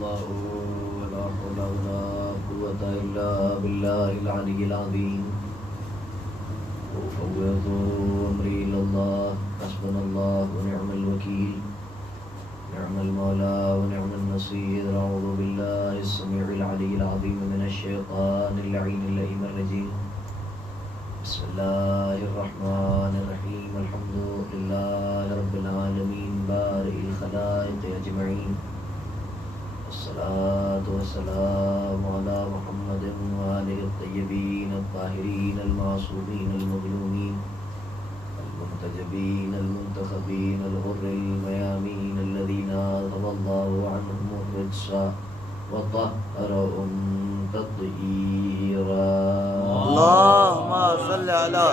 الله ولا حول ولا قوة إلا بالله العلي العظيم وأفوض أمري إلى الله حسبنا الله ونعم الوكيل نعم المولى ونعم النصير أعوذ بالله السميع العلي العظيم من الشيطان اللعين اللئيم الرجيم بسم الله الرحمن الرحيم الحمد لله رب العالمين بارئ الخلائق أجمعين والصلاة والسلام على محمد وآله الطيبين الطاهرين المعصومين المظلومين المنتجبين المنتخبين الغر الميامين الذين أذهب الله عنهم الرجس وطهرهم تطهيرا اللهم صل على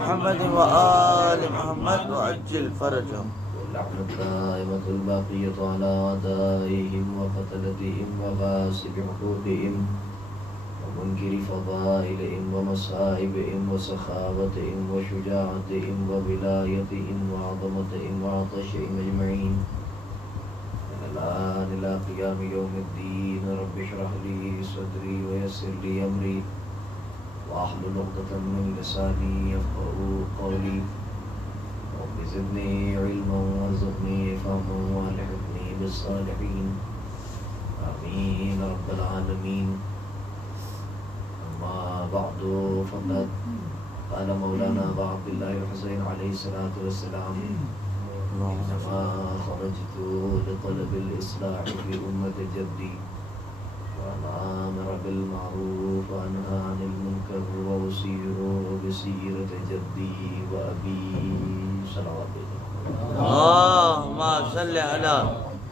محمد وآل محمد وعجل فرجهم واللعنة الدائمة الباقية على أعدائهم وقتلتهم وغاصب حقوقهم ومنكر فضائلهم ومصائبهم وسخاوتهم وشجاعتهم وولايتهم وعظمتهم وعطشهم أجمعين من الآن إلى قيام يوم الدين رب اشرح لي صدري ويسر لي أمري واحلل عقدة من لساني يفقهوا قولي رب زدني علما وارزقني فهما والحقني بالصالحين آمين رب العالمين. أما بعد فقد قال مولانا أبا عبد الله الحسين عليه الصلاة والسلام إنما خرجت لطلب الإصلاح في أمة جدي وأن آمر بالمعروف وأنهى عن المنكر وأسير بسيرة جدي وأبي صلوات اللهم صل على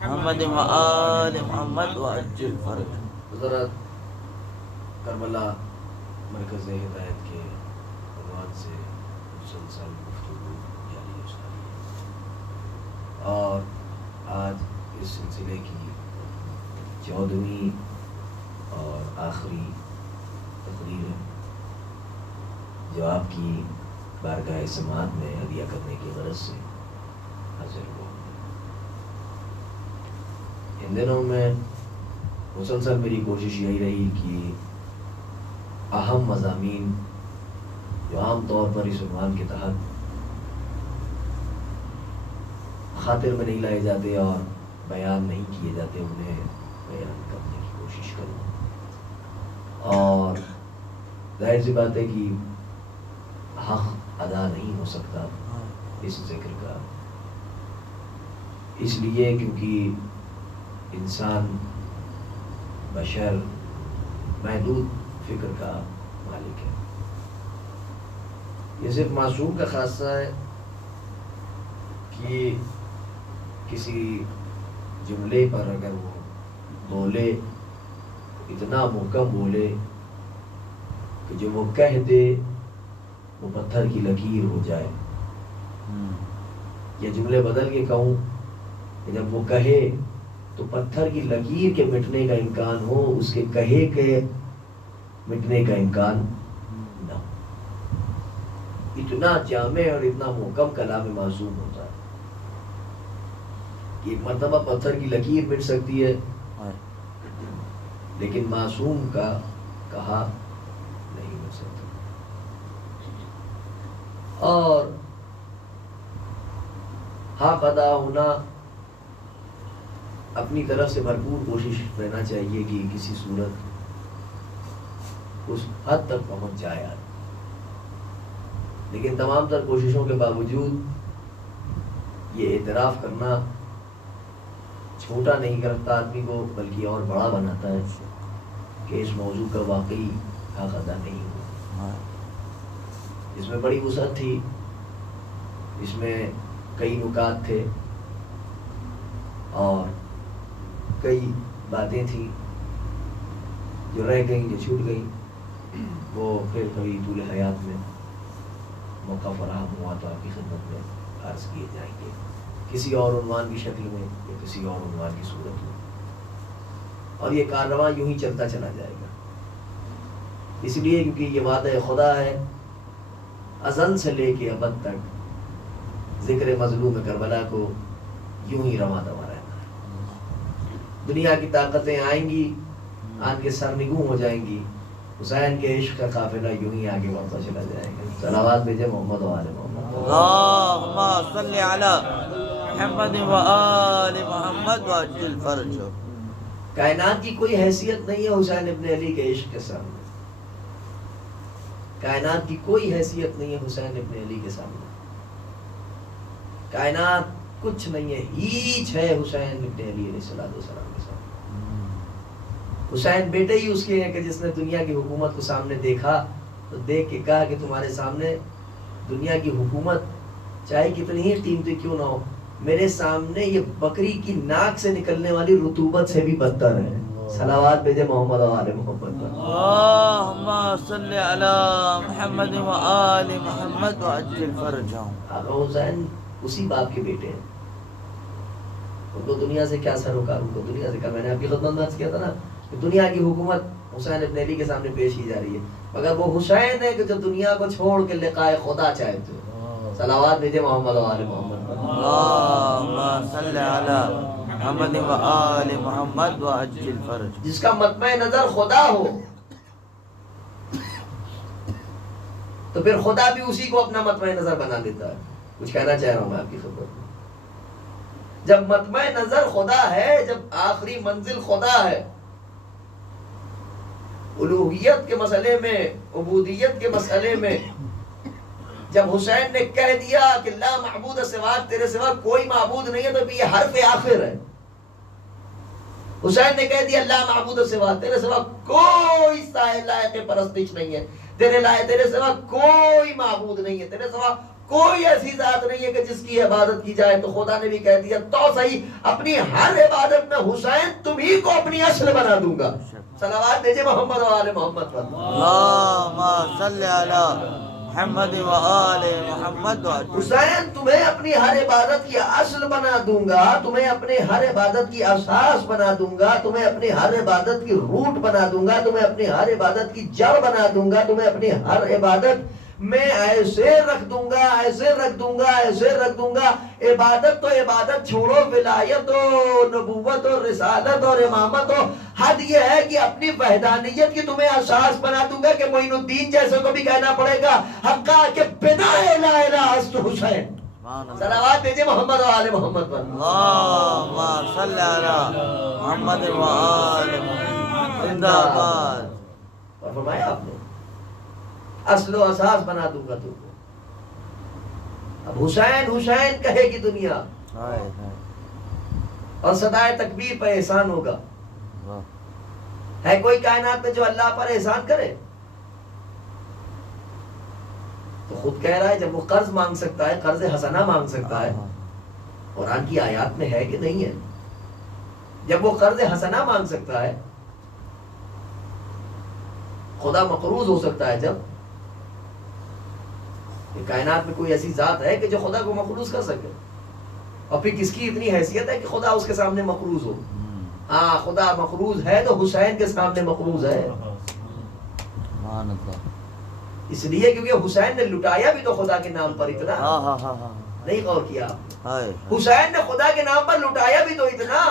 محمد وآل محمد وعجل فرجهم. حضرت کربلا مرکز ہدایت کے عنوان سے مسلسل گفتگو جاری و ساری ہے اور آج اس سلسلے کی 14ویں اور آخری تقریر ہے جو آپ کی بارگاہ سماعت میں ہدیہ کرنے کی غرض سے حاضر ہوا. ان دنوں میں مسلسل میری کوشش یہی رہی کہ اہم مضامین جو عام طور پر اس عنوان کے تحت خاطر میں نہیں لائے جاتے اور بیان نہیں کیے جاتے انہیں بیان کرنے کی کوشش کروں. اور ظاہر سی بات ہے کہ حق ادا نہیں ہو سکتا اس ذکر کا، اس لیے کیونکہ انسان بشر محدود فکر کا مالک ہے. یہ صرف معصوم کا خاصہ ہے کہ کسی جملے پر اگر وہ بولے اتنا محکم بولے کہ جو وہ کہہ دے وہ پتھر کی لکیر ہو جائے، یا جملے بدل کے کہوں کہ جب وہ کہے تو پتھر کی لکیر کے مٹنے کا امکان ہو، اس کے کہے کے مٹنے کا امکان نہ ہو. اتنا جامع اور اتنا محکم کلام معصوم ہوتا ہے کہ ایک مرتبہ پتھر کی لکیر مٹ سکتی ہے لیکن معصوم کا کہا نہیں مٹ سکتا. اور حق ادا ہونا اپنی طرف سے بھرپور کوشش رہنا چاہیے کہ کسی صورت اس حد تک پہنچ جائے. لیکن تمام تر کوششوں کے باوجود یہ اعتراف کرنا چھوٹا نہیں کرتا آدمی کو بلکہ اور بڑا بناتا ہے کہ اس موضوع کا واقعی حق ادا نہیں ہوا. اس میں بڑی وسعت تھی، اس میں کئی نکات تھے اور کئی باتیں تھیں جو رہ گئیں، جو چھوٹ گئیں. وہ پھر کبھی طول حیات میں موقع فراہم ہوا تو آپ کی خدمت میں عرض کیے جائیں گے، کسی اور عنوان کی شکل میں یا کسی اور عنوان کی صورت میں. اور یہ کاررواں یوں ہی چلتا چلا جائے گا، اس لیے کیونکہ یہ وعدہ خدا ہے ازل سے لے کے ابد تک ذکر مظلوم کربلا کو یوں ہی رواں دوا رہنا ہے. دنیا کی طاقتیں آئیں گی، آن کے سرنگوں ہو جائیں گی، حسین کے عشق کا قافلہ یوں ہی آگے بڑھتا چلا جائے گا. صلوات بھیجے محمد و آل محمد. اللهم صل على محمد وآل محمد وعجل فرجه. کائنات کی کوئی حیثیت نہیں ہے حسین ابن علی کے عشق کے سامنے. کائنات کی کوئی حیثیت نہیں ہے حسین ابن علی کے سامنے. کائنات کچھ نہیں ہے، ہیچ ہے حسین ابن علی علیہ السلام کے سامنے. حسین بیٹے ہی اس کے ہیں کہ جس نے دنیا کی حکومت کو سامنے دیکھا تو دیکھ کے کہا کہ تمہارے سامنے دنیا کی حکومت چاہے کتنی ہی قیمتی کیوں نہ ہو، میرے سامنے یہ بکری کی ناک سے نکلنے والی رطوبت سے بھی بدتر ہے. صلوات بھیجے محمد و آل محمد پر. اللهم صل على محمد وآل محمد وعجل فرجه. آقا حسین اسی باپ کے بیٹے ہیں. ان کو دنیا سے کیا سروکار، ان کو دنیا سے کیا. میں نے آپ کی خدمت میں عرض کیا تھا نا کہ دنیا کی حکومت حسین ابن علی کے سامنے پیش کی جا رہی ہے، مگر وہ حسین ہے کہ جو دنیا کو چھوڑ کے لقائے خدا چاہتے ہیں. صلوات بھیجے محمد و آل محمد پر. اللهم صل على محمد وآل محمد وعجل فرجه. جس کا مطمع نظر خدا ہو تو پھر خدا بھی اسی کو اپنا مطمع نظر بنا دیتا ہے. کچھ کہنا چاہ رہا ہوں میں آپ کی خدمت میں. جب مطمع نظر خدا ہے، جب آخری منزل خدا ہے، الوہیت کے مسئلے میں، عبودیت کے مسئلے میں جب حسین نے کہہ دیا کہ لا معبود سواک، تیرے سوا کوئی معبود نہیں ہے، تو بھی یہ حرف آخر ہے. حسین نے کہہ دیا لا معبود سواک، تیرے سوا کوئی لائق پرستش نہیں ہے، تیرے سوا کوئی معبود نہیں ہے، تیرے سوا کوئی ایسی ذات نہیں ہے کہ جس کی عبادت کی جائے. تو خدا نے بھی کہہ دیا تو صحیح، اپنی ہر عبادت میں حسین تمہیں کو اپنی اصل بنا دوں گا. صلوات بھیجے محمد و آل محمد پر. اللهم صل على محمد وآل محمد وعجل. حسین تمہیں اپنی ہر عبادت کی اصل بنا دوں گا، تمہیں اپنے ہر عبادت کی اساس بنا دوں گا، تمہیں اپنی ہر عبادت کی روٹ بنا دوں گا، تمہیں اپنی ہر عبادت کی جڑ بنا دوں گا، تمہیں اپنی ہر عبادت میں ایسے رکھ دوں گا، ایسے رکھ دوں گا، ایسے رکھ دوں گا. عبادت تو عبادت چھوڑو، ولایت و نبوت و رسالت اور امامت ہو، حد یہ ہے کہ اپنی وحدانیت کی تمہیں اساس بنا دوں گا کہ معین الدین جیسے کو بھی کہنا پڑے گا حقا کہ بنا لا الہ است حسین. صلوات بھیجے محمد و آل محمد پر. اللهم صل على محمد وآل محمد. زندہ باد. اور فرمایا آپ نے اصل و اساس بنا دوں گا تم کو. اب حسین حسین کہے گی دنیا اور صدائے تکبیر پہ احسان ہوگا. ہے کوئی کائنات میں جو اللہ پر احسان کرے؟ تو خود کہہ رہا ہے جب وہ قرض مانگ سکتا ہے، قرض حسنہ مانگ سکتا ہے، قرآن کی آیات میں ہے کہ نہیں ہے؟ جب وہ قرض حسنہ مانگ سکتا ہے، خدا مقروض ہو سکتا ہے. جب کائنات میں کوئی ایسی ذات ہے کہ جو خدا کو مقروض کر سکے؟ اور پھر کس کی اتنی حیثیت ہے کہ خدا اس کے سامنے مقروض ہو؟ ہاں خدا مقروض ہے تو حسین کے سامنے مقروض ہے. اس لیے کیونکہ حسین نے لٹایا بھی تو خدا کے نام پر اتنا. نہیں غور کیا آپ نے؟ حسین نے خدا کے نام پر لٹایا بھی تو اتنا.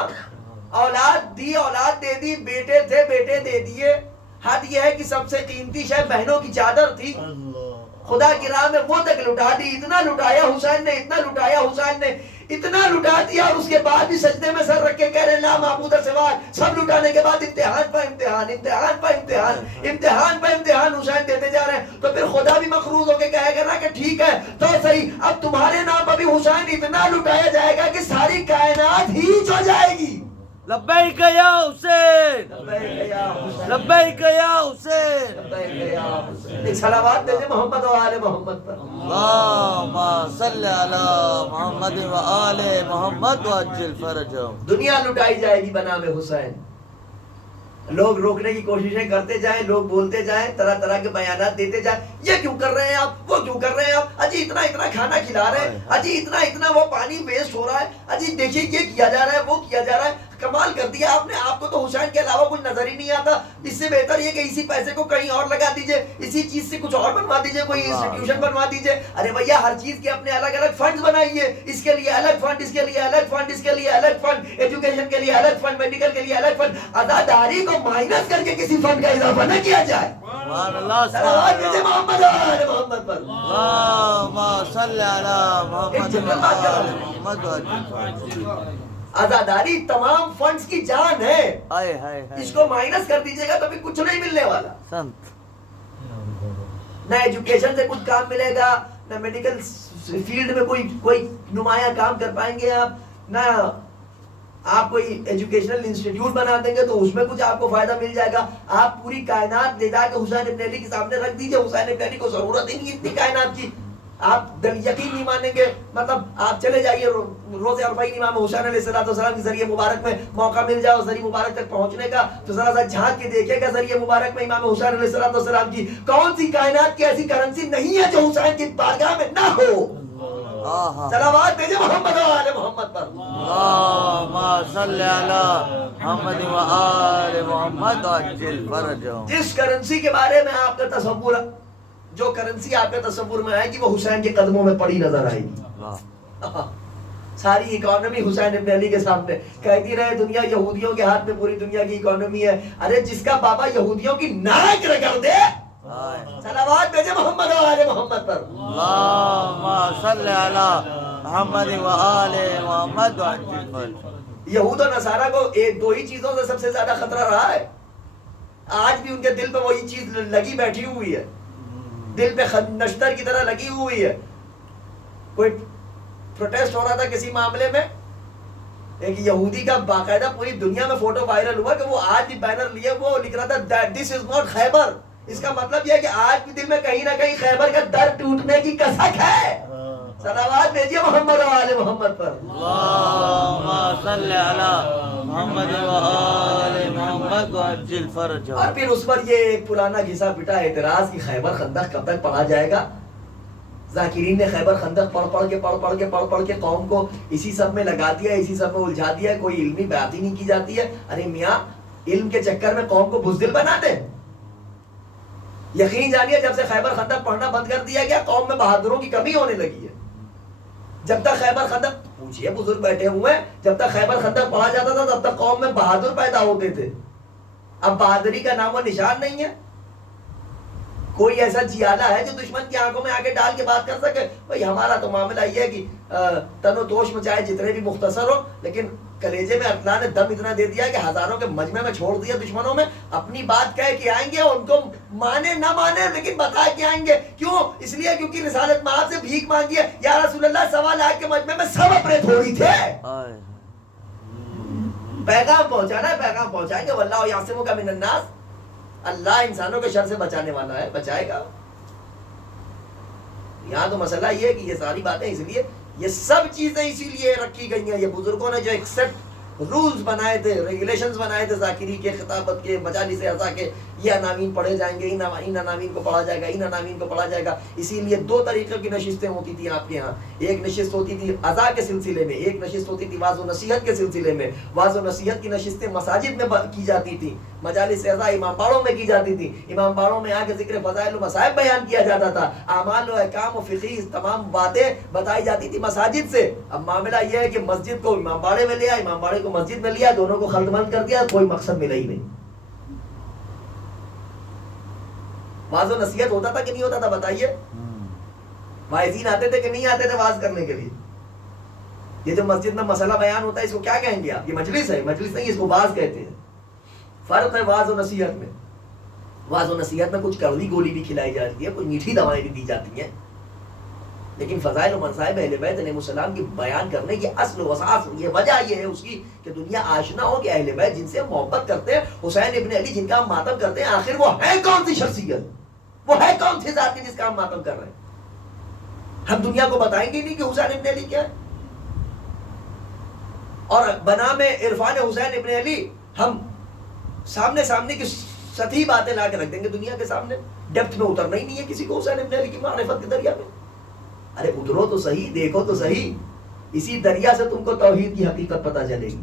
اولاد دی، اولاد دے دی، بیٹے تھے بیٹے دے دیے. حد یہ ہے کہ سب سے قیمتی شے بہنوں کی چادر تھی، خدا کی راہ میں وہ تک لٹا دی. اتنا لٹایا حسین نے، اتنا لٹایا حسین نے، اتنا لٹا دیا. اور اس کے بعد بھی سجدے میں سر رکھ کے کہہ رہے لا معبود سوا. سب لٹانے کے بعد امتحان پر امتحان، امتحان پر امتحان، امتحان پر امتحان حسین دیتے جا رہے ہیں. تو پھر خدا بھی مقروض ہو کے کہے گا نا کہ ٹھیک ہے تو صحیح، اب تمہارے نام پر بھی حسین اتنا لٹایا جائے گا کہ ساری کائنات ہیچ ہو جائے گی. لبیک یا حسین، لبیک یا حسین، لبیک یا حسین. لبیک یا حسین. ایک صلوات دے محمد و آل محمد پر. اللهم صل على محمد وآل محمد وعجل فرجه. دنیا لٹائی جائے گی بنام حسین. لوگ روکنے کی کوششیں کرتے جائیں، لوگ بولتے جائیں، طرح طرح کے بیانات دیتے جائیں. یہ کیوں کر رہے ہیں آپ، وہ کیوں کر رہے ہیں آپ، اجی اتنا اتنا کھانا کھلا رہے ہیں، اجی اتنا اتنا وہ پانی ویسٹ ہو رہا ہے، اجی دیکھیے یہ کیا جا رہا ہے، وہ کیا جا رہا ہے. کمال کر دیا آپ نے. آپ کو تو حسین کے علاوہ کچھ نظر ہی نہیں آتا. اس سے بہتر یہ کہ اسی پیسے کو کہیں اور لگا دیجئے, اسی چیز سے کچھ اور بنوا دیجئے, کوئی انسٹیٹیوشن بنوا دیجئے. ارے بھیا ہر چیز کے اپنے الگ الگ فنڈز بنائیے, اس کے لیے الگ فنڈ, اس کے لیے الگ فنڈ, اس کے لیے الگ فنڈ, ایجوکیشن کے لیے الگ فنڈ, میڈیکل کے لیے الگ فنڈ. عزاداری کو مائنس کر کے کسی فنڈ کا اضافہ نہ کیا جائے. سبحان اللہ, صلوات بھیجے محمد و آل محمد پر. اللہم صلی علی محمد و آل محمد و عجل. عزاداری تمام فنڈز کی جان ہے. ہائے ہائے ہائے, اس کو مائنس کر دیجئے گا تو بھی کچھ نہیں ملنے والا. سنت نہ ایجوکیشن سے کچھ کام ملے گا, نہ میڈیکل فیلڈ میں کوئی نمایاں کام کر پائیں گے آپ, نہ آپ کوئی ایجوکیشنل انسٹیٹیوٹ بنا دیں گے تو اس میں کچھ آپ کو فائدہ مل جائے گا. آپ پوری کائنات لے جا کے حسین ابن علی کے سامنے رکھ دیجئے, حسین ابن علی کو ضرورت ہی نہیں اتنی کائنات کی. آپ یقین نہیں مانیں گے. مطلب آپ چلے جائیے روز اربعین امام حسین علیہ السلام کے ذریعے مبارک میں موقع مل جائے ذریعہ مبارک تک پہنچنے کا, تو ذرا سا جھانک کے دیکھے گا ذریعہ مبارک میں امام حسین علیہ السلام کی کون سی کائنات کی ایسی کرنسی نہیں ہے جو حسین کی بارگاہ میں نہ ہو. صلوات بھیجے محمد و آل محمد پر. اللہم صلی علی محمد و آل محمد و عجل فرجہم. جس کرنسی کے بارے میں آپ کا تصور, جو کرنسی آپ کے تصور میں آئے گی وہ حسین کے قدموں میں پڑی نظر آئے گی. ساری اکانومی حسین ابن علی کے سامنے کہتی رہے دنیا یہودیوں کے ہاتھ میں پوری دنیا کی اکانومی ہے. ارے جس کا بابا یہودیوں کی ناک رگڑ دے, صلوات بھیجے محمد و آل محمد پر. اللہم صلی علی محمد و آل محمد و عجل فرجہم. یہود و نصارہ کو ایک دو ہی چیزوں سے سب سے زیادہ خطرہ رہا ہے. آج بھی ان کے دل پہ وہی چیز لگی بیٹھی ہوئی ہے, دل پہ نشتر کی طرح لگی ہوئی ہے. کوئی پروٹیسٹ ہو رہا تھا کسی معاملے میں, ایک یہودی کا باقاعدہ پوری دنیا میں فوٹو وائرل ہوا کہ وہ آج بھی بینر لیے وہ لکھ رہا تھا دس از ناٹ خیبر. اس کا مطلب یہ ہے کہ آج بھی دل میں کہیں نہ کہیں خیبر کا در ٹوٹنے کی کسک ہے. صلوات بھیجیے محمد و آل محمد پر. اللہم صلی علی محمد و آل محمد و عجل فرجہم. اور پھر اس پر یہ ایک پرانا گھسا پٹا اعتراض کہ خیبر خندق کب تک پڑھا جائے گا. ذاکرین نے خیبر خندق پڑھ کے قوم کو اسی سب میں لگا دیا, اسی سب میں الجھا دیا, کوئی علمی بات ہی نہیں کی جاتی ہے. ارے میاں علم کے چکر میں قوم کو بزدل بنا دے. یقین جانیے جب سے خیبر خندق پڑھنا بند کر دیا گیا قوم میں بہادروں کی کمی ہونے لگی ہے. جب تک خیبر خندق, پوچھئے بزرگ بیٹھے ہوئے, جب تک خیبر خندق پڑھا جاتا تھا تب تک قوم میں بہادر پیدا ہوتے تھے. اب بہادری کا نام و نشان نہیں ہے. کوئی ایسا جیالہ ہے جو دشمن کی آنکھوں میں آگے ڈال کے بات کر سکے؟ بھئی ہمارا تو معاملہ یہ ہے کہ تن و توش میں چاہے جتنے بھی مختصر ہو, لیکن کلیجے میں اللہ نے دم اتنا دے دیا کہ ہزاروں کے مجمع میں چھوڑ دیا دشمنوں میں. اپنی بات کہہ کے آئیں گے, ان کو مانے نہ مانے لیکن بتا کے آئیں گے. کیوں؟ اس لیے کیونکہ رسالت میں آپ سے بھیک مانگی ہے. یا رسول اللہ 1.25 لاکھ کے مجمع میں سب اپنے تھوڑی تھے. پیغام پہنچانا ہے, پیغام پہنچائیں گے. واللہ یعصمک من الناس, اللہ انسانوں کے شر سے بچانے والا ہے, بچائے گا. یہاں تو مسئلہ یہ ہے کہ یہ ساری باتیں اس لیے, یہ سب چیزیں اسی لیے رکھی گئی ہیں. یہ بزرگوں نے جو ایک سیٹ رولز بنائے تھے, ریگولیشنز بنائے تھے ذاکری کے, خطابت کے, مجالس اعضاء کے, یہ عناوین پڑھے جائیں گے, ان عناوین کو پڑھا جائے گا, ان عناوین کو پڑھا جائے گا. اسی لیے 2 طریقے کی نشستیں ہوتی تھیں آپ کے یہاں. ایک نشست ہوتی تھی عزا کے سلسلے میں, ایک نشست ہوتی تھی واعظ و نصیحت کے سلسلے میں. واعظ و نصیحت کی نشستیں مساجد میں کی جاتی تھیں, مجالس اعضاء امام باڑوں میں کی جاتی تھی. امام باڑوں میں آ کے ذکر فضائل و مصائب بیان کیا جاتا تھا, اعمال و احکام و فقہ تمام باتیں بتائی جاتی تھی مساجد سے. اب معاملہ یہ ہے کہ مسجد کو امام باڑے میں لیا, امام باڑے کو مسجد میں لیا, دونوں کو خلط ملط کر دیا, کوئی مقصد ملا ہی نہیں. واعظ و نصیحت ہوتا تھا کہ نہیں ہوتا تھا بتائیے؟ واعظین آتے تھے کہ نہیں آتے تھے واعظ کرنے کے لیے؟ یہ جو مسجد میں مسئلہ بیان ہوتا ہے اس کو کیا کہیں گے آپ؟ یہ مجلس ہے, مجلس نہیں, اس کو واعظ کہتے ہیں. فرق ہے واعظ و نصیحت میں. واعظ و نصیحت میں کچھ کڑوی گولی بھی کھلائی جاتی ہے, کچھ میٹھی دوائیں بھی دی جاتی ہیں, لیکن فضائل و منصائب اہل بیت علیہ السلام کی بیان کرنے کی اصل و اساس, یہ وجہ یہ ہے اس کی کہ دنیا آشنا ہو کہ اہل بیت جن سے محبت کرتے ہیں, حسین ابن علی جن کا ہم ماتم کرتے ہیں, آخر وہ ہے کون سی شخصیت, وہ ہے کون سی ذات جس کا ہم ماتم کر رہے ہیں. ہم دنیا کو بتائیں گے نہیں کہ حسین ابن علی کیا ہے, اور بنام عرفان حسین ابن علی ہم سامنے کی سطحی باتیں لا کے رکھ دیں گے دنیا کے سامنے. ڈیپتھ میں اترنا ہی نہیں ہے کسی کو حسین ابن علی کی معرفت کے دریا میں. ارے اترو تو صحیح, دیکھو تو صحیح, اسی دریا سے تم کو توحید کی حقیقت پتہ چلے گی.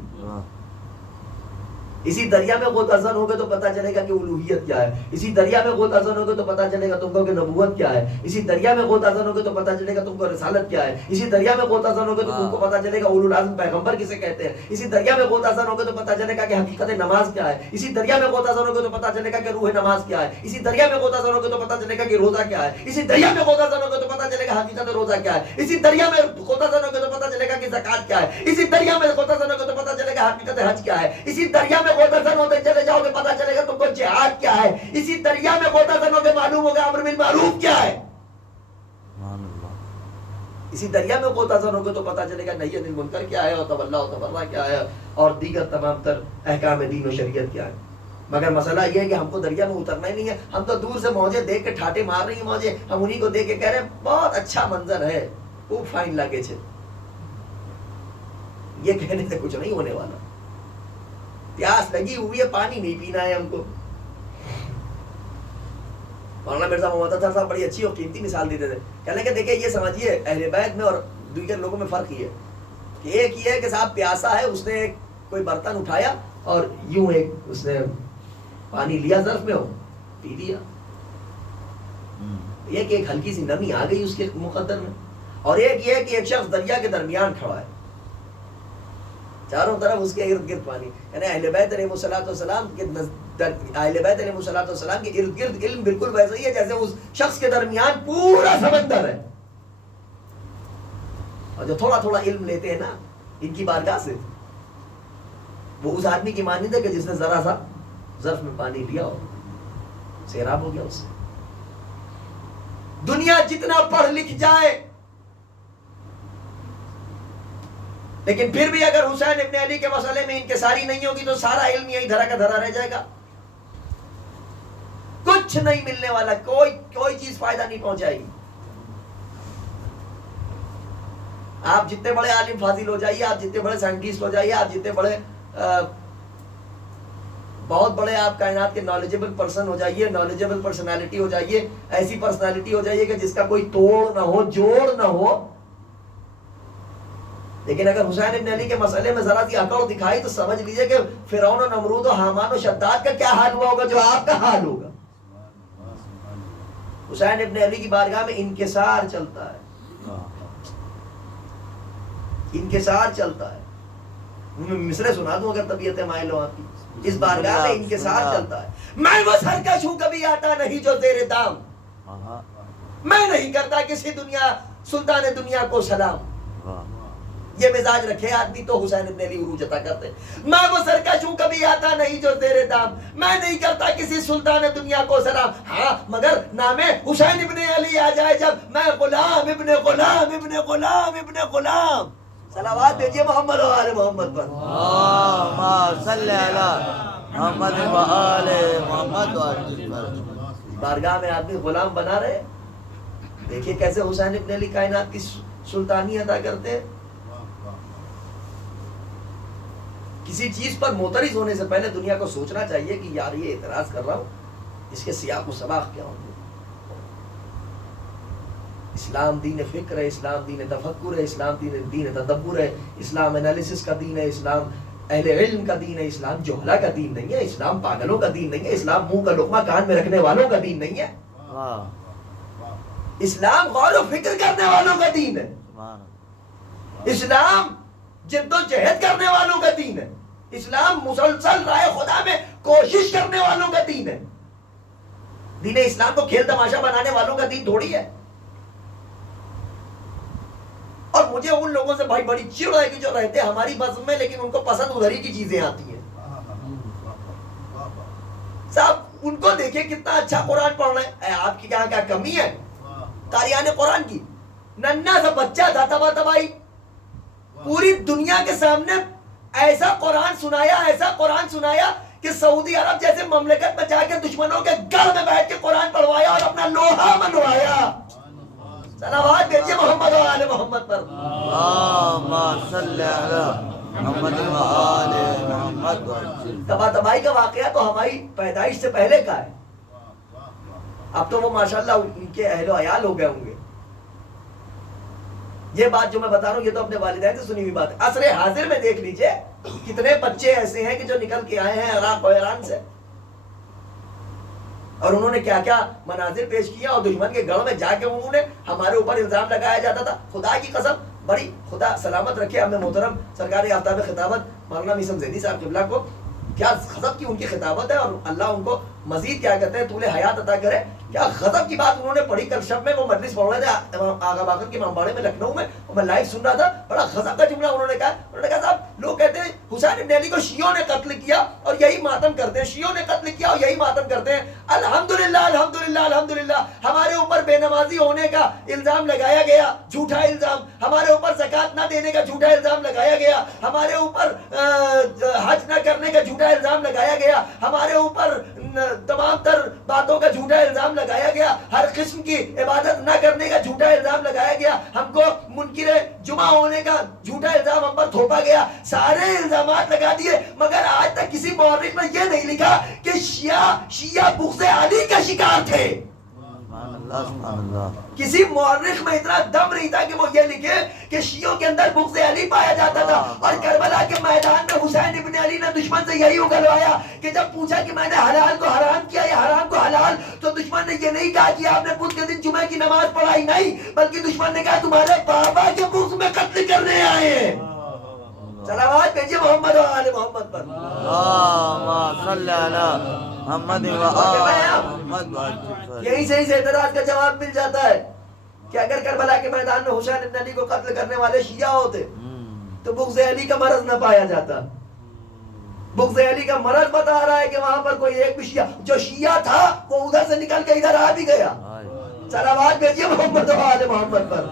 اسی دریا میں غوطہ زن ہوگے تو پتہ چلے گا کہ الوہیت کیا ہے. اسی دریا میں غوطہ زن ہوگے تو پتہ چلے گا تم کو کہ نبوت کیا ہے. اسی دریا میں غوطہ زن ہوگے تو پتہ چلے گا تم کو رسالت کیا ہے. اسی دریا میں غوطہ زن ہوگے تو تم کو پتہ چلے گا اولو العزم پیغمبر کسے کہتے ہیں. اسی دریا میں غوطہ زن ہوگے تو پتہ چلے گا کہ حقیقت نماز کیا ہے. اسی دریا میں غوطہ زن ہوگے تو پتہ چلے گا کہ روح نماز کیا ہے. اسی دریا میں غوطہ زن ہوگے تو پتہ چلے گا کہ روزہ کیا ہے. اسی دریا میں غوطہ زن ہوگے تو پتہ چلے گا حقیقت روزہ کیا ہے. اسی دریا میں غوطہ زن ہوگے تو پتہ چلے گا کہ زکات کیا ہے. اسی دریا میں غوطہ زن ہوگے تو پتہ چلے گا حقیقت حج کیا ہے. اسی دریا میں غوطہ زن ہوتے چلے جاؤ گے پتہ چلے گا تم کو جہاد کیا ہے. اسی دریا میں غوطہ زن ہوگے معلوم ہوگا امر بالمعروف کیا ہے. اسی دریا میں غوطہ زن ہوگے تو پتہ چلے گا نہی عن المنکر کیا ہے اور تولا و تبرع کیا ہے اور دیگر تمام تر احکام دین و شریعت کیا ہے. مگر مسئلہ یہ ہے کہ ہم کو دریا میں اترنا ہی نہیں ہے. ہم تو دور سے موجیں دیکھ کے ٹھاٹے مار رہی ہیں موجیں, ہم انہی کو دیکھ کے کہہ رہے ہیں بہت اچھا منظر ہے, خوب فائن لگے چھے. یہ کہنے سے کچھ نہیں ہونے والا. پیاس لگی ہوئی ہے, پانی نہیں پینا ہے ہم کو. مولانا مرزا محمد اطہر صاحب بڑی اچھی اور قیمتی مثال دیتے تھے. کہنے کہ دیکھیں یہ سمجھیے اہل بیت میں اور دیگر لوگوں میں فرق یہ ہے کہ ایک یہ ہے کہ صاحب پیاسا ہے, اس نے کوئی برتن اٹھایا اور یوں ایک اس نے پانی لیا ظرف میں ہو پی لیا. یہ کہ ایک ہلکی سی نمی آ گئی اس کے مقدر میں. اور ایک یہ ہے کہ ایک شخص دریا کے درمیان کھڑا ہے, چاروں طرف اس کے ارد گرد پانی. یعنی اہل بیت علیہ الصلوۃ والسلام کے اہل بیت علیہ الصلوۃ والسلام کے ارد گرد علم بالکل ویسا ہی ہے جیسے اس شخص کے درمیان پورا سمندر ہے. اور جو تھوڑا تھوڑا علم لیتے ہیں نا ان کی بارگاہ سے, وہ اس آدمی کی مانند ہے کہ جس نے ذرا سا ظرف میں پانی لیا اور سیراب ہو گیا اس سے. دنیا جتنا پڑھ لکھ جائے لیکن پھر بھی اگر حسین ابن علی کے مسئلے میں انکساری نہیں ہوگی تو سارا علم یہی دھرا کا دھرا رہ جائے گا. کچھ نہیں ملنے والا, کوئی چیز فائدہ نہیں پہنچائے گی. آپ جتنے بڑے عالم فاضل ہو جائیے, آپ جتنے بڑے سائنٹسٹ ہو جائیے, آپ جتنے بڑے بہت بڑے آپ کائنات کے نالجبل پرسن ہو جائیے, نالجبل پرسنالٹی ہو جائیے, ایسی پرسنالٹی ہو جائیے کہ جس کا کوئی توڑ نہ ہو, جوڑ نہ ہو, لیکن اگر حسین ابن علی کے مسئلے میں ذرا سی اکڑ دکھائی تو سمجھ لیجئے کہ فرعون و نمرود و حامان و شداد کا کیا حال ہوا ہوگا جو آپ کا حال ہوگا. حسین ابن علی کی بارگاہ میں انکسار چلتا ہے, انکسار چلتا ہے. میں مصرع سنا دوں اگر طبیعت مائل ہو آپ کی. اس بارگاہ میں انکسار چلتا ہے. میں وہ سرکش ہوں کبھی آتا نہیں جو زیر دام, میں نہیں کرتا کسی دنیا سلطان دنیا کو سلام. یہ مزاج رکھے آدمی تو حسین ابن علی عروج عطا کرتے. میں وہ سرکش ہوں کبھی آتا نہیں جو زیر دام, میں نہیں کرتا کسی سلطان دنیا کو سلام. ہاں مگر نام حسین ابن علی آ جائے جب, میں غلام ابن غلام ابن غلام ابن غلام. صلوات بھیجیے محمد و آل محمد پر. اللہم صلی علی محمد و آل محمد و بارگاہ میں آدمی غلام بنا رہے. دیکھیے کیسے حسین ابن علی کائنات کی سلطانی ادا کرتے. کسی چیز پر معترض ہونے سے پہلے دنیا کو سوچنا چاہیے کہ یار یہ اعتراض کر رہا ہوں, اس کے سیاق و سباق کیا ہوں گے. اسلام دین فکر ہے, اسلام دین تفکر ہے, اسلام دین تدبر ہے, اسلام انالیسس کا دین ہے, اسلام اہل علم کا دین ہے, اسلام جہلا کا دین نہیں ہے, اسلام پاگلوں کا دین نہیں ہے, اسلام منہ کا لقمہ کان میں رکھنے والوں کا دین نہیں ہے, اسلام غور و فکر کرنے والوں کا دین ہے, اسلام جد و جہد کرنے والوں کا دین ہے, اسلام مسلسل رائے خدا میں کوشش کرنے والوں کا دین ہے. دین اسلام کو کھیل تماشا بنانے والوں کا دین تھوڑی ہے. اور مجھے ان لوگوں سے بھائی بڑی چڑ ہے کہ جو رہتے ہماری بزم میں لیکن ان کو پسند ادھری کی چیزیں آتی ہیں. صاحب ان کو دیکھیں کتنا اچھا قرآن پڑھ رہے ہیں, آپ کی یہاں کیا کمی ہے قاریان قرآن کی؟ ننھا سا بچہ تھا تباہ تباہی, پوری دنیا کے سامنے ایسا قرآن سنایا, ایسا قرآن سنایا کہ سعودی عرب جیسے مملکت میں جا کے دشمنوں کے گھر میں بیٹھ کے قرآن پڑھوایا اور اپنا لوہا منوایا. صلوات بھیجیے محمد و آل محمد پر. اللہم صلی علی محمد و آل محمد. تباہ تباہی کا واقعہ تو ہماری پیدائش سے پہلے کا ہے. اب تو وہ ماشاءاللہ ان کے اہل و عیال ہو گئے ہوں گے. یہ بات جو میں بتا رہا ہوں یہ تو اپنے والدین سے سنی ہوئی بات ہے. عصر حاضر میں دیکھ لیجئے کتنے بچے ایسے ہیں کہ جو نکل کے آئے ہیں عراق و ایران سے, اور انہوں نے کیا کیا مناظر پیش کیا, اور دشمن کے گڑھ میں جا کے انہوں نے ہمارے اوپر الزام لگایا جاتا تھا. خدا کی قسم, بڑی خدا سلامت رکھے ہمیں محترم سرکار آفتاب خطابت مولانا میثم زیدی صاحب قبلہ کو, کیا غضب کی ان کی خطابت ہے, اور اللہ ان کو مزید کیا کہتے ہیں طول حیات عطا کرے. کیا غضب کی بات انہوں نے پڑھی کل شب میں, وہ مجلس پڑھ رہے تھے آغا باقر کے امامباڑے میں لکھنؤ میں, اور میں لائیو سن رہا تھا. بڑا غضب کا جملہ انہوں نے کہا. انہوں نے کہا صاحب لوگ کہتے ہیں حسین ابن علی کو شیعوں نے قتل کیا اور یہی ماتم کرتے ہیں, شیعوں نے قتل کیا اور یہی ماتم کرتے ہیں. الحمدللہ الحمدللہ الحمدللہ ہمارے اوپر بے نمازی ہونے کا الزام لگایا گیا, جھوٹا الزام. ہمارے اوپر زکوٰۃ نہ دینے کا جھوٹا الزام لگایا گیا. ہمارے اوپر حج نہ کرنے کا جھوٹا الزام لگایا گیا. ہمارے اوپر تمام تر باتوں کا جھوٹا الزام لگایا گیا. ہر قسم کی عبادت نہ کرنے کا جھوٹا الزام لگایا گیا. ہم کو منکر جمعہ ہونے کا جھوٹا الزام ہم پر تھوپا گیا. سارے الزامات لگا دیے, مگر آج تک کسی مورخ نے یہ نہیں لکھا کہ شیعہ بغض علی کا شکار تھے. کسی مورخ میں اتنا دم نہیں تھا کہ وہ یہ لکھے کہ شیعوں کے اندر بغض علی پایا جاتا تھا. اور کربلا کے میدان میں حسین ابن علی نے دشمن سے یہی اگلوایا کہ جب پوچھا کہ میں نے حلال کو حرام کیا یا حرام کو حلال, تو دشمن نے یہ نہیں کہا کہ آپ نے بدھ کے دن جمعہ کی نماز پڑھائی, نہیں, بلکہ دشمن نے کہا تمہارے بابا کے بغض میں قتل کرنے آئے ہیں. صلوات بھیجیے محمد و آل محمد پر. اللہم صلی علی محمد و آل محمد. یہی سے اعتراض کا جواب مل جاتا ہے کہ اگر کربلا کے میدان میں حسین ابن علی کو قتل کرنے والے شیعہ ہوتے تو بغض علی کا مرض نہ پایا جاتا. بغض علی کا مرض بتا رہا ہے کہ وہاں پر کوئی ایک بھی شیعہ, جو شیعہ تھا وہ ادھر سے نکل کے ادھر آ بھی گیا. صلوات بھیجیے محمد و آل محمد پر.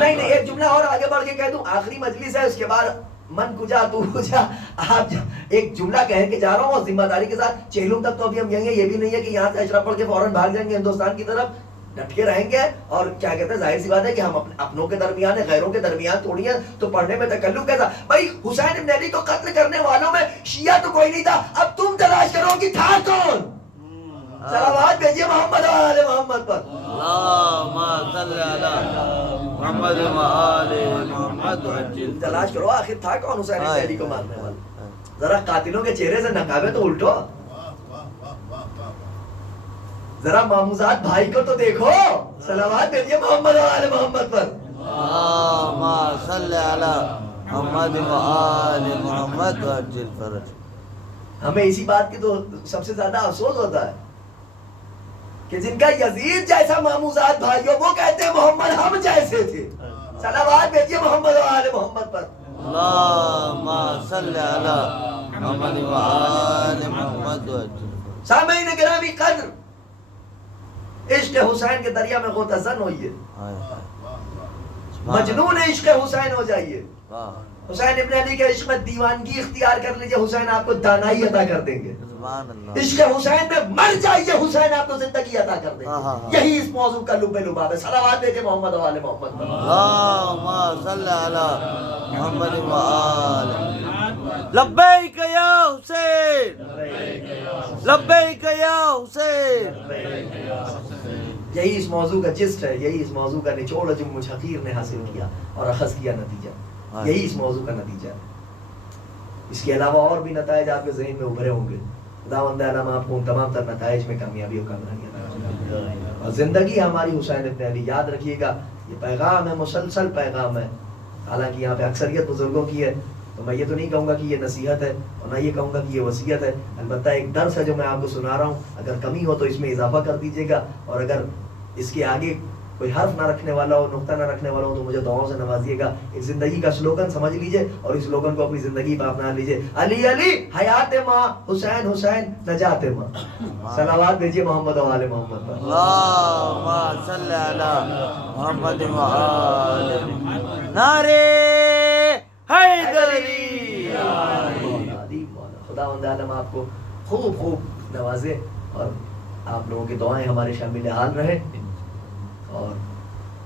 نہیں ایک جملہ اور آگے بڑھ کے کہہ دوں, آخری مجلس ہے, اس کے بعد من کجا تو کجا. آپ ایک جملہ کہہ کے جا رہا ہوں اور ذمہ داری کے ساتھ, چہلوں تک تو ابھی ہم یہیں ہیں, یہ بھی نہیں ہے کہ یہاں سے اشرف پڑھ کے فوراً بھاگ جائیں گے ہندوستان کی طرف. ڈٹ کے رہیں گے, اور کیا کہتے ہیں ظاہر سی بات ہے کہ ہم اپنوں کے درمیان ہے, غیروں کے درمیان تھوڑی ہے, تو پڑھنے میں تکلف کیسا. بھائی حسین ابن علی کو قتل کرنے والوں میں شیعہ تو کوئی نہیں تھا, اب تم تلاش کرو کہ تھا کون. صلوات بھیجیے محمد و آل محمد پر. اللہم صلی علی محمد و آل محمد. تلاش کرو آخر تھا کون حسین ابن علی کو مارنے والا. ذرا قاتلوں کے چہرے سے نقابیں تو الٹو, ذرا ماموزات بھائی کو تو دیکھو. صلوات بھیجیے محمد و آل محمد پر. اللہم صلی علی محمد و آل محمد وعجل فرج. ہمیں اسی بات کی تو سب سے زیادہ افسوس ہوتا ہے کہ جن کا یزید جیسا ماموزات بھائی ہو وہ کہتے ہیں محمد ہم جیسے تھے. صلوات بھیجیے محمد و آل محمد پر. اللہم صلی علی محمد و آل محمد وعجل. سامعین گرامی قدر, عشق حسین کے دریا میں غوطہ ہوئیے, مجنون عشق حسین ہو جائیے. حسین ابن علی کے عشق میں دیوانگی اختیار کر لیجئے, حسین آپ کو دانائی عطا کر دیں گے. عشق حسین میں مر جائیے, حسین آپ کو زندگی عطا کر دیں گے. یہی اس موضوع کا لب لباب ہے. صلوات بھیجیے محمد و آل محمد پر. اللہم صلی علی محمد و آل. لبیک یا حسین, لبیک یا حسین. یہی اس موضوع کا جسٹ ہے, یہی اس موضوع کا نچوڑ ہے جو مجھ حقیر نے حاصل کیا اور اخذ کیا نتیجہ. یہی اس موضوع کا نتیجہ ہے. اس کے علاوہ اور بھی نتائج آپ کے ذہن میں ابھرے ہوں گے. خداوند عالم آپ کو ان تمام تر نتائج میں کامیابی و کامیابی عطا کرے. اور زندگی ہماری حسین ابن علی, یاد رکھیے گا یہ پیغام ہے, مسلسل پیغام ہے. حالانکہ یہاں پہ اکثریت بزرگوں کی ہے, تو میں یہ تو نہیں کہوں گا کہ یہ نصیحت ہے اور نہ یہ کہوں گا کہ یہ وصیت ہے. البتہ ایک درس ہے جو میں آپ کو سنا رہا ہوں, اگر کمی ہو تو اس میں اضافہ کر دیجیے گا, اور اگر اس کے آگے کوئی حرف نہ رکھنے والا ہو, نقطہ نہ رکھنے والا ہو, تو مجھے دعاؤں سے نوازیے گا. ایک زندگی کا سلوگن سمجھ لیجئے اور اس سلوگن کو اپنی زندگی پر اپنا لیجئے. علی علی حیات ماں, حسین حسین نجات ماں. صلوات بھیجیے محمد و آل محمد پر. اللہم صلی علی محمد و آل. نعرہ حیدری. خداوند عالم آپ کو خوب خوب نوازے اور آپ لوگوں کی دعائیں ہمارے شامل حال رہیں. اور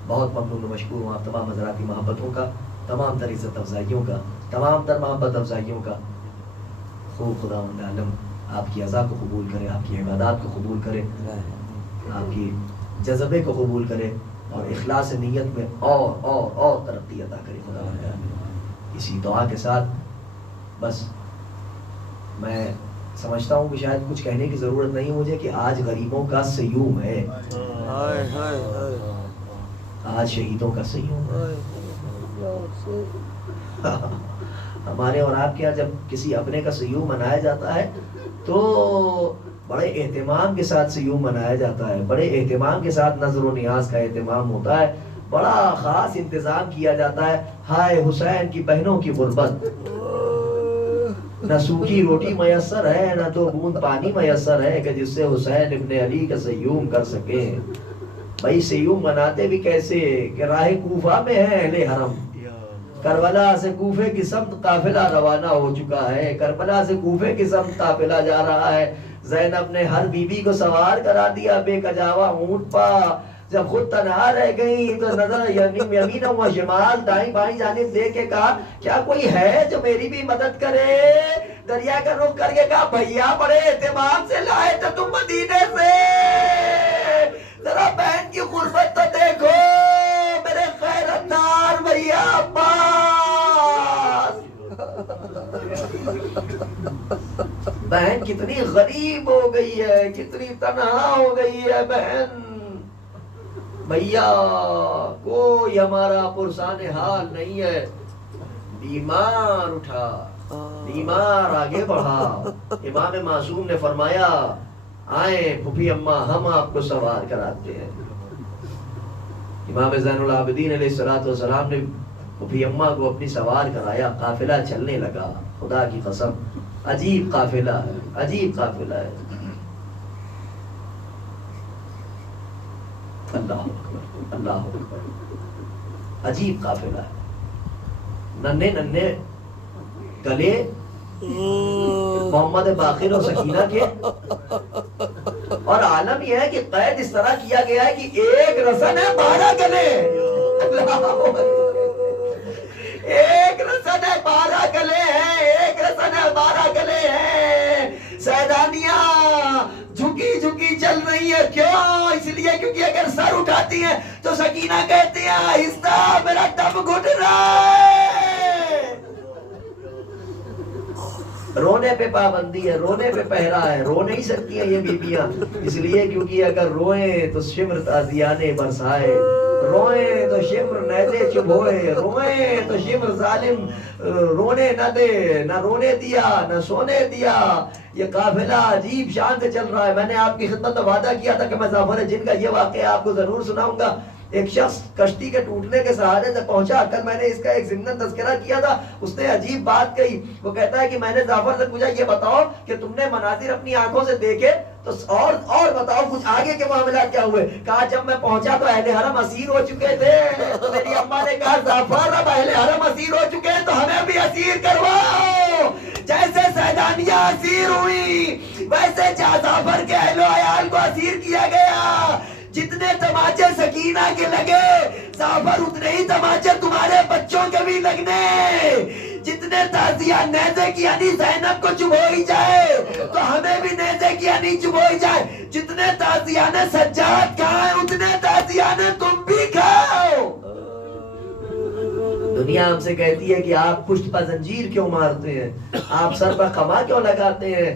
بہت ممنون و مشکور ہوں آپ تمام حضرات کی محبتوں کا, تمام تر عزت افزائیوں کا, تمام تر محبت افزائیوں کا. خوب خداوند عالم آپ کی عزا کو قبول کرے, آپ کی عبادات کو قبول کرے, آپ کی جذبے کو قبول کرے اور اخلاص نیت میں اور ترقی عطا کرے خدا۔ اسی دعا کے ساتھ بس میں سمجھتا ہوں کہ شاید کچھ کہنے کی ضرورت نہیں مجھے کہ آج غریبوں کا سیوم ہے، آج شہیدوں کا سیوم ہے۔ ہمارے اور آپ کے یہاں جب کسی اپنے کا سیوم منایا جاتا ہے تو بڑے اہتمام کے ساتھ سیوم منایا جاتا ہے، بڑے اہتمام کے ساتھ نظر و نیاز کا اہتمام ہوتا ہے، بڑا خاص انتظام کیا جاتا ہے۔ ہائے حسین کی بہنوں کی غربت، نہ سوکھی روٹی میسر ہے نہ تو بوند پانی میسر ہے کہ جس سے حسین ابن علی کا سیوم کر سکیں۔ بھائی سیوم مناتے بھی کیسے کہ راہ کوفہ میں ہے اہل حرم، کربلا سے کوفے کی سمت قافلہ روانہ ہو چکا ہے، کربلا سے کوفے کی سمت قافلہ جا رہا ہے۔ زینب نے ہر بیوی کو سوار کرا دیا بے کجاوا اونٹ پا، جب خود تنہا رہ گئی تو نظر یمین و شمال دائیں بائیں جانب دیکھ کے کہا کیا کوئی ہے جو میری بھی مدد کرے؟ دریا کا رخ کر کے کہا بھیا بڑے اہتمام سے لائے تھے تم مدینے سے، ذرا بہن کی غربت تو دیکھو میرے خیرتدار بھیا عباس۔ بہن کتنی غریب ہو گئی ہے، کتنی تنہا ہو گئی ہے بہن۔ بھیا کوئی ہمارا پرسان حال نہیں ہے، بیمار اٹھا بیمار آگے بڑھا۔ امام معصوم نے فرمایا آئیں پھوپھی اماں ہم آپ کو سوار کراتے ہیں۔ امام زین العابدین علیہ السلام نے پھوپھی اماں کو اپنی سوار کرایا، قافلہ چلنے لگا۔ خدا کی قسم عجیب قافلہ ہے، عجیب قافلہ ہے۔ اللہ اکبر اللہ اکبر، عجیب قافلہ ہے۔ ننھے ننھے گلے محمد باقر اور سکینہ کے، اور عالم یہ ہے کہ قید اس طرح کیا گیا ہے کہ ایک رسن ہے 12 گلے، ایک رسن ہے 12 گلے ہیں، ایک رسن ہے 12 گلے ہیں۔ سیدانیاں جھکی جھکی چل رہی ہے، کیوں؟ اس لیے کیونکہ اگر سر اٹھاتی ہیں تو سکینہ کہتی ہے آہستہ میرا دم گھٹ رہا ہے۔ رونے پہ پابندی ہے، رونے پہ پہرا ہے، رو نہیں سکتی ہیں یہ بیبیاں، اس لیے کیونکہ اگر روئیں تو شمر تازیانے برسائے، روئیں تو شمر نیزے چبھوئے، روئیں تو شمر ظالم رونے نہ دے، نہ رونے دیا نہ سونے دیا۔ یہ قافلہ عجیب شان سے چل رہا ہے۔ میں نے آپ کی خدمت میں وعدہ کیا تھا کہ میں زعفر جن کا یہ واقعہ آپ کو ضرور سناؤں گا۔ ایک شخص کشتی کے ٹوٹنے کے سہارے سے پہنچا، کل میں نے اس کا ایک ضمن تذکرہ کیا تھا، اس نے عجیب بات کہی۔ وہ کہتا ہے کہ میں نے جعفر سے پوچھا یہ بتاؤ کہ تم نے مناظر اپنی آنکھوں سے دیکھے تو اور بتاؤ کچھ آگے کے معاملات کیا ہوئے؟ کہا جب میں پہنچا تو اہل حرم اسیر ہو چکے تھے، تو میری اماں نے کہا جعفر اب اہل حرم اسیر ہو چکے ہیں تو ہمیں بھی اسیر کرواؤ۔ جیسے سیدانیہ اسیر ہوئی ویسے جعفر کے اہل و عیال کو اسیر کیا گیا۔ جتنے تماچے سکینہ کے لگے جعفر اتنے ہی تماچے تمہارے بچوں کے بھی لگنے، جتنے تازیہ نیزے کی یعنی زینب کو چبھوئی جائے تو ہمیں بھی نیزے کی یعنی چبھوئی جائے، جتنے تازیہ نے سجاد کھائے اتنے تازیہ نے تم بھی کھاؤ۔ دنیا ہم سے کہتی ہے کہ آپ پشت پر زنجیر کیوں مارتے ہیں، آپ سر پر قبا کیوں لگاتے ہیں؟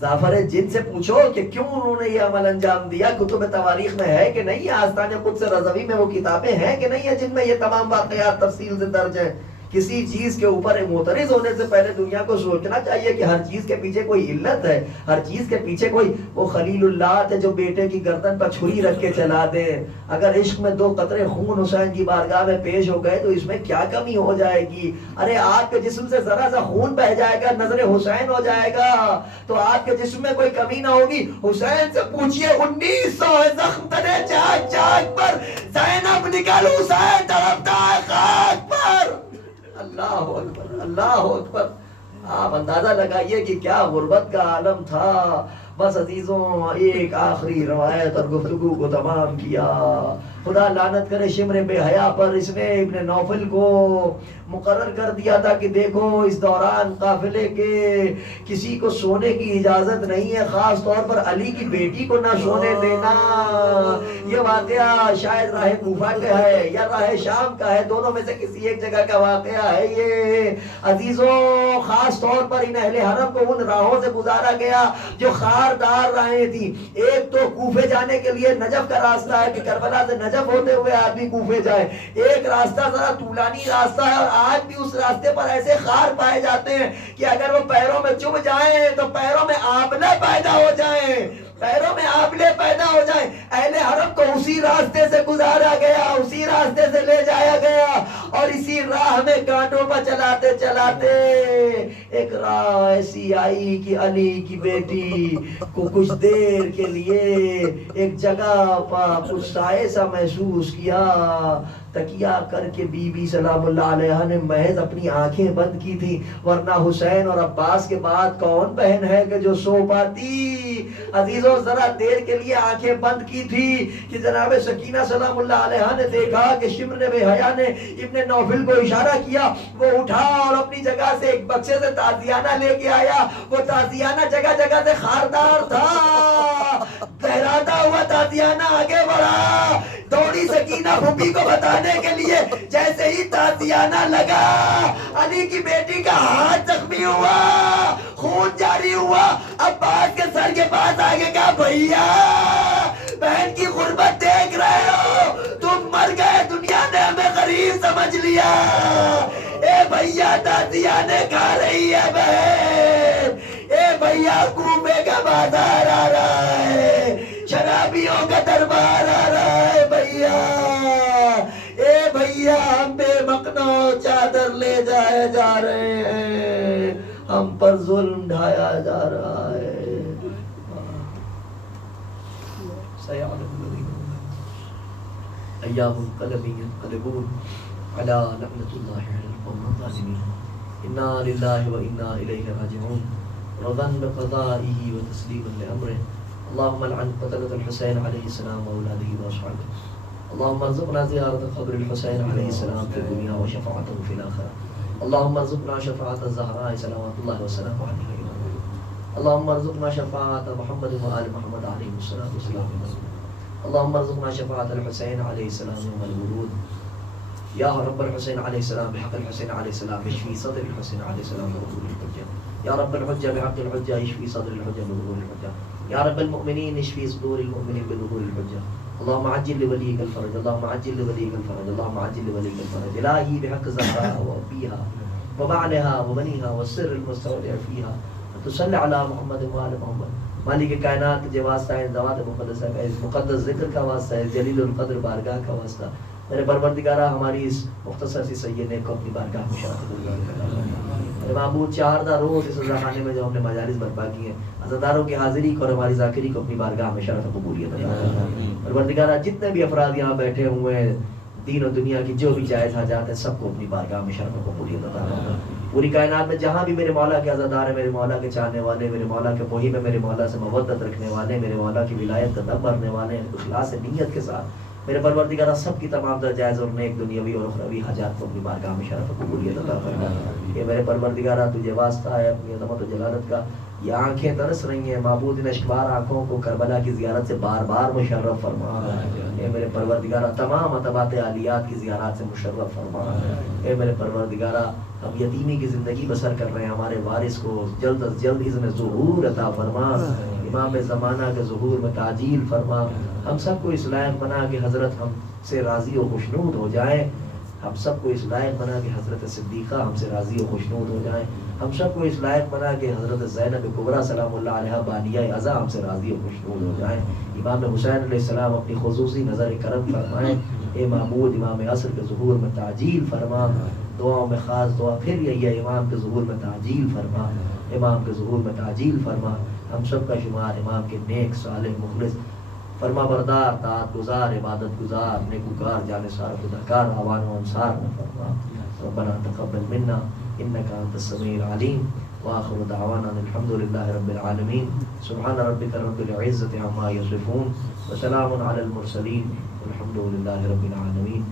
جعفر جن سے پوچھو کہ کیوں انہوں نے یہ عمل انجام دیا، کتب تواریخ میں ہے کہ نہیں، آستان قدس رضوی میں وہ کتابیں ہیں کہ نہیں ہے جن میں یہ تمام واقعات تفصیل سے درج ہیں۔ کسی چیز کے اوپر معترض ہونے سے پہلے دنیا کو سوچنا چاہیے کہ ہر چیز کے پیچھے کوئی علت ہے، ہر چیز کے پیچھے کوئی وہ خلیل اللہ تھے جو بیٹے کی گردن پر چھری رکھ کے چلا دیں۔ اگر عشق میں 2 قطرے خون حسین کی بارگاہ میں پیش ہو گئے تو اس میں کیا کمی ہو جائے گی؟ ارے آپ کے جسم سے ذرا سا خون بہ جائے گا، نظر حسین ہو جائے گا تو آپ کے جسم میں کوئی کمی نہ ہوگی۔ حسین سے پوچھئے 1900 زخم تنے چاک چاک پر، زینب نکل حسین تڑپتا ہے خاک پر۔ اللہ اکبر اللہ اکبر۔ آپ اندازہ لگائیے کہ کیا غربت کا عالم تھا۔ بس عزیزوں ایک آخری روایت اور گفتگو کو تمام کیا۔ خدا لعنت کرے شمر بے حیا پر، اس نے ابن نوفل کو مقرر کر دیا تھا کہ دیکھو اس دوران قافلے کے کسی کو سونے کی اجازت نہیں ہے، خاص طور پر علی کی بیٹی کو نہ سونے دینا۔ یہ واقعہ شاید راہ کوفہ کا ہے یا راہ شام کا ہے، دونوں میں سے کسی ایک جگہ کا واقعہ ہے یہ۔ عزیزوں، خاص طور پر ان اہل حرم کو ان راہوں سے گزارا گیا جو خاردار راہیں تھی۔ ایک تو کوفے جانے کے لیے نجف کا راستہ ہے کہ کربلا سے نجف ہوتے ہوئے آدمی کوفے جائے، ایک راستہ ذرا طولانی راستہ ہے، اور آج بھی اس راستے پر ایسے خار پائے جاتے ہیں کہ اگر وہ پیروں میں چبھ جائیں تو پیروں میں آبلے پیدا ہو جائیں، پیروں میں آبلے پیدا ہو جائیں۔ اہل حرم کو اسی راستے سے گزارا گیا، اسی راستے سے لے جایا گیا، اور اسی راہ میں کانٹوں پر چلاتے چلاتے ایک راہ ایسی آئی کہ علی کی بیٹی کو کچھ دیر کے لیے ایک جگہ پر کچھ سائے سا محسوس کیا۔ تکیہ کر کے بی بی سلام اللہ علیہ نے محض اپنی آنکھیں بند کی تھی، ورنہ حسین اور عباس کے بعد کون بہن ہے کہ جو سو پاتی؟ عزیزوں، ذرا دیر کے لیے آنکھیں بند کی تھی کہ جناب سکینہ سلام اللہ علیہ نے دیکھا کہ شمر بے حیا نے ابن نوفل کو اشارہ کیا، وہ اٹھا اور اپنی جگہ سے ایک بکسے سے تازیانہ لے کے آیا۔ وہ تازیانہ جگہ جگہ سے خاردار تھا، لہراتا ہوا تازیانہ آگے بڑھا، دوڑی سکینہ پھوپھی کو بتانے کے لیے، جیسے ہی تازیانہ لگا علی کی بیٹی کا ہاتھ زخمی ہوا، خون جاری ہوا۔ عباس کے سر کے پاس آگے کہا، بھیا بہن کی غربت دیکھ رہے ہو، تم مر گئے، دنیا نے ہمیں غریب سمجھ لیا، اے بھیا تازیانے کھا رہی ہے بہن، اے بھیا کوفے کا بازار آ رہا ہے، شرابیوں کا دربار آ رہا ہے بھیا، اے بھیا ہم بے مقنع چادر لے جائے جا رہے ہیں، ہم پر ظلم ڈھایا جا رہا ہے۔ ایام القلم ينقلبون على لعنة الله على القوم الظالمين، انا لله وانا اليه راجعون، رضا بقضائه وتسليما لامره، اللهم لعن قتلة الحسين عليه السلام واولاده واصحابه، اللهم ارزقنا زيارة قبر الحسين عليه السلام في الدنيا وشفاعته في الآخرة، اللهم ارزقنا شفاعة الزهراء صلوات الله وسلامه عليها، اللهم ارزقنا شفاعة محمد وآل محمد عليهم الصلاة والسلام، اللهم ارزقنا شفاعة الحسين عليه السلام يوم الورود، يا رب الحسين عليه السلام بحق الحسين عليه السلام اشفي صدر الحسين عليه السلام بظهور الحجة، يا رب الحجة بحق الحجة اشفي صدر الحجة بظهور الحجة، يا رب المؤمنين اشفي صدور المؤمنين بظهور الحجة، اللهم عجل لوليك الفرج، اللهم عجل لوليك الفرج، اللهم عجل لوليك الفرج، إلهي بحق الزهراء وأبيها وبعلها وبنيها والسر المستودع فيها، تصلي على محمد وآل محمد، مالک کائنات کے واسطہ ہے، ذوات مقدسہ کا مقدس ذکر کا واسطہ ہے، جلیل القدر بارگاہ کا واسطہ، میرے پروردگارہ ہماری اس مختصر سی سید کو اپنی بارگاہ میں شرف فرما۔ میرے معبود 4 روز اس رضاخانے میں جو ہم نے مجالس برپا کی ہیں، عزاداروں کی حاضری کو اور ہماری ذاکری کو اپنی بارگاہ میں شرف قبولیت عطا فرما۔ پروردگارہ جتنے بھی افراد یہاں بیٹھے ہوئے ہیں، دین و دنیا کی جو بھی جائز حاجات ہیں، سب کو اپنی بارگاہ میں شرف قبولیت عطا فرما۔ پوری کائنات میں جہاں بھی میرے مولا کے عزادار ہیں، میرے مولا کے چاہنے والے، میرے مولا کے محب ہیں، میرے مولا سے مودت رکھنے والے، میرے مولا کی ولایت کا دم بھرنے والے ہیں، اخلاص نیت کے ساتھ، میرے پروردگارہ سب کی تمام در جائز اور نیک دنیاوی اور اخروی حاجات کو اپنی بارگاہ میں شرف قبولیت عطا فرما۔ کہ میرے پروردگارہ تجھے واسطہ ہے اپنی عظمت و جلالت کا، یہ آنکھیں ترس رہی ہیں، معبود ان اشکبار آنکھوں کو کربلا کی زیارت سے بار بار مشرف فرما۔ اے میرے پروردگارہ تمام عتبات عالیات کی زیارات سے مشرف فرما۔ اے میرے پروردگارہ ہم یتیمی کی زندگی بسر کر رہے ہیں، ہمارے وارث کو جلد از جلد اذن ظہور عطا فرما، امام زمانہ کے ظہور میں تعجیل فرما، ہم سب کو اس لائق بنا کہ حضرت ہم سے راضی و خوشنود ہو جائیں، ہم سب کو اس لائق بنا کہ حضرت صدیقہ ہم سے راضی و خوشنود ہو جائیں، ہم سب کو اس لائق بنا کہ حضرت زینب کبریٰ سلام اللہ علیہ بانیہ عزا ہم سے راضی و خوشنود ہو جائیں، امام حسین علیہ السلام اپنی خصوصی نظر کرم فرمائیں۔ اے معبود امام عصر کے ظہور میں تعجیل فرما، دعاؤں میں خاص دعا پھر یہی ہے، امام کے ظہور میں تعجیل فرما، امام کے ظہور میں تعجیل فرما، ہم سب کا شمار امام کے نیک صالح مخلص فرما بردار طاعت گزار عبادت گزار نیکوکار جانثار خداکار آوان و انصار میں فرما۔ ربنا تقبل منا إنك أنت السميع العليم. وآخر دعوانا الحمد لله رب العالمين. سبحان ربك رب العزة عما يصفون وسلام على المرسلين والحمد لله رب العالمين.